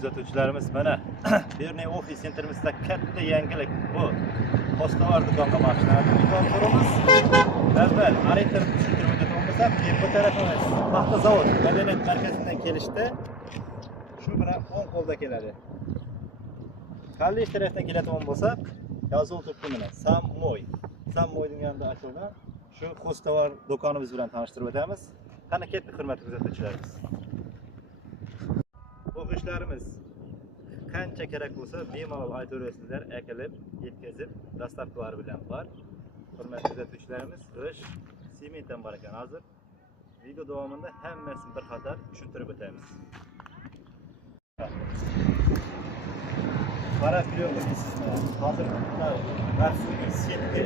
kuzatuvchilarimiz, mana Berniy ofis sentimizda katta yangilik bu. Postovar do'konga bag'ishlanadi. Do'konimiz avval arendar tushuntirib o'tgan bo'lsak, bu tarafimiz paxta zavod madaniyat markazidan kelishdi. Shu bilan o'ng qo'lda keladi. Qallish tarafdan keladigan bo'lsak, yozuv turibdi mana Sammoy. Sammoy deganda ashuna shu postovar do'konimiz bilan tanishtirib o'tamiz. Qani ketdi hurmatli kuzatuvchilarimiz. O'qishlarimiz qancha kerak bo'lsa bemalol aytaverasizlar, akilib, yetkazib, dastavkalar bilan bor. Hurmatli kuzatuvchilarimiz, ish sementdan bor ekan hozir. Video davomida hammasini bir qator tushuntirib o'tamiz. Qarab ko'ryapsizmi? Hozir darsning setga